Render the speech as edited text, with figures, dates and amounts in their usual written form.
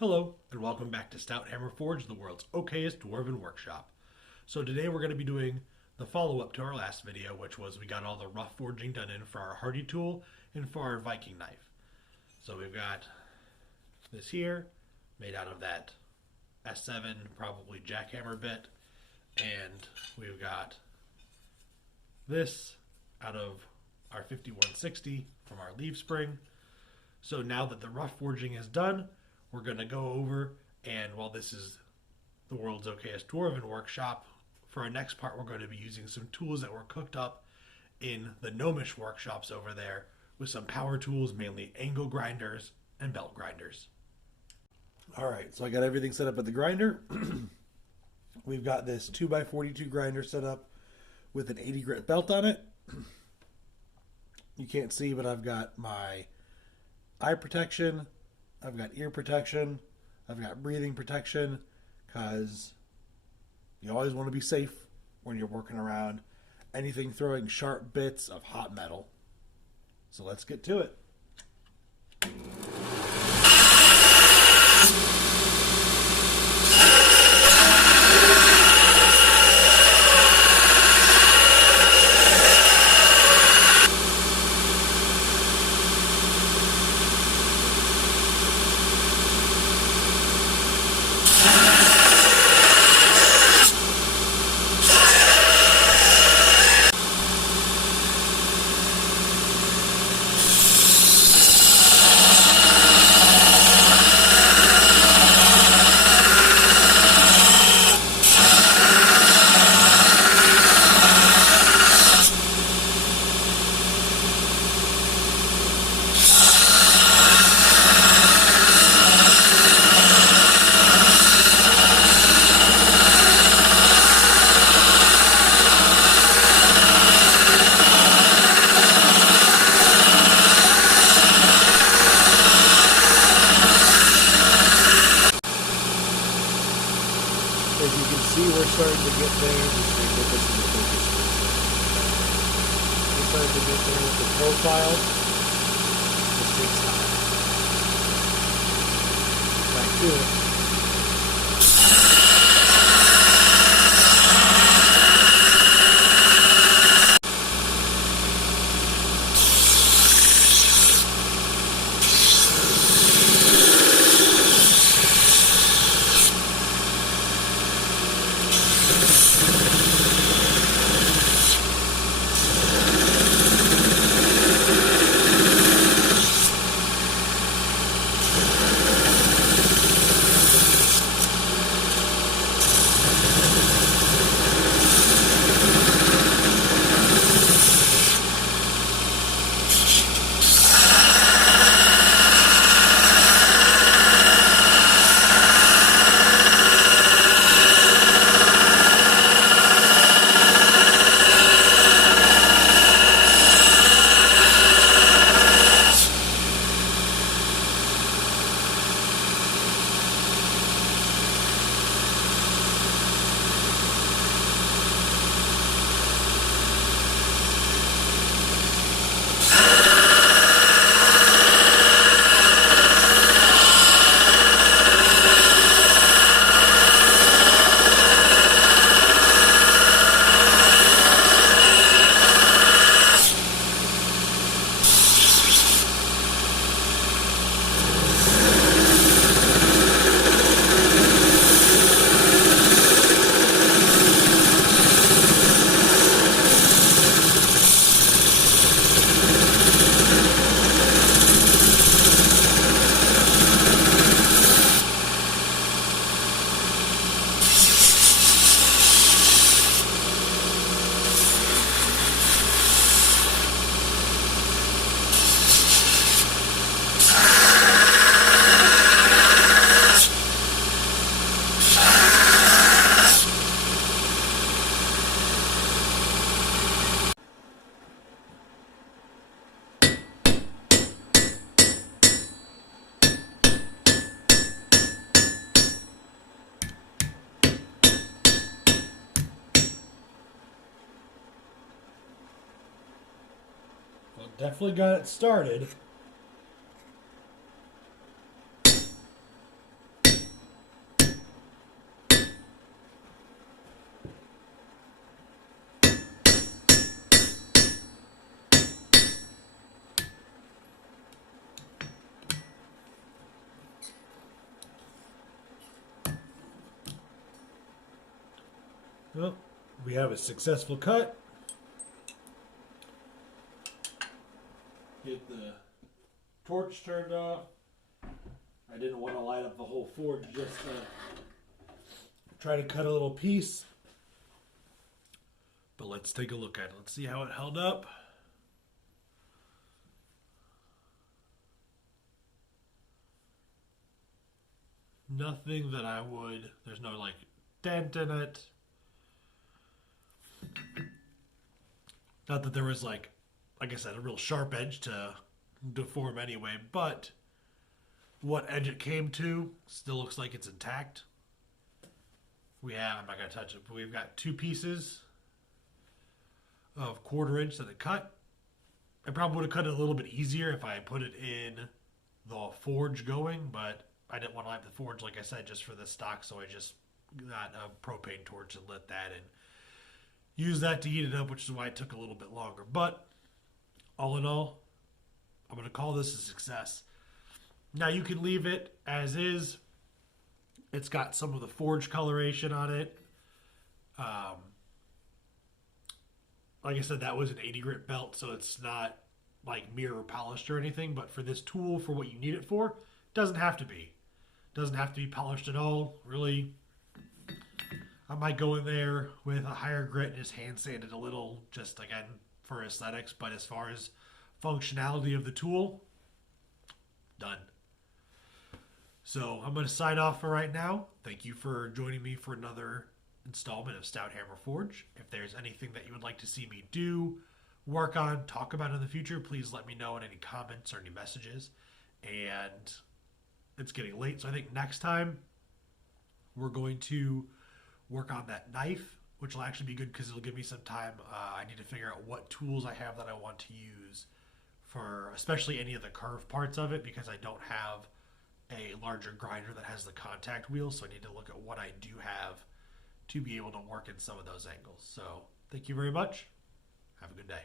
Hello, and welcome back to Stout Hammer Forge, the world's okayest dwarven workshop. So today we're going to be doing the follow-up to our last video, which was we got all the rough forging done in for our hardy tool and for our Viking knife. So we've got this here, made out of that S7, probably jackhammer bit, and we've got this out of our 5160 from our leaf spring. So now that the rough forging is done, we're going to go over, and while this is the world's okayest dwarven workshop, for our next part we're going to be using some tools that were cooked up in the gnomish workshops over there with some power tools, mainly angle grinders and belt grinders. Alright, so I got everything set up at the grinder. We've got this 2x42 grinder set up with an 80 grit belt on it. You can't see, but I've got my eye protection, I've got ear protection, I've got breathing protection, because you always want to be safe when you're working around anything throwing sharp bits of hot metal. So let's get to it. As you can see, we're starting to get there. Just to get this in the focus for a second. We're starting to get there with the profile. This takes time. Back to it. Well, definitely got it started. Well, we have a successful cut. Get the torch turned off. I didn't want to light up the whole forge, just try to cut a little piece. But let's take a look at it. Let's see how it held up. Nothing that I would, there's no like dent in it. Not that there was like I said, a real sharp edge to deform anyway, but what edge it came to still looks like it's intact. I'm not going to touch it, but we've got two pieces of 1/4 inch that it cut. I probably would have cut it a little bit easier if I put it in the forge going, but I didn't want to light the forge, like I said, just for the stock, so I just got a propane torch and lit that and used that to heat it up, which is why it took a little bit longer. But all in all, I'm going to call this a success. Now you can leave it as is. It's got some of the forge coloration on it. Like I said, that was an 80 grit belt, so it's not like mirror polished or anything, but for this tool, for what you need it for, it doesn't have to be. It doesn't have to be polished at all, really. I might go in there with a higher grit and just hand sand it a little, just again, for aesthetics, but as far as functionality of the tool, done. So I'm going to sign off for right now. Thank you for joining me for another installment of Stout Hammer Forge. If there's anything that you would like to see me do, work on, talk about in the future, please let me know in any comments or any messages. And it's getting late, so I think next time we're going to work on that knife, which will actually be good because it'll give me some time. I need to figure out what tools I have that I want to use for especially any of the curved parts of it, because I don't have a larger grinder that has the contact wheel, so I need to look at what I do have to be able to work in some of those angles. So thank you very much. Have a good day.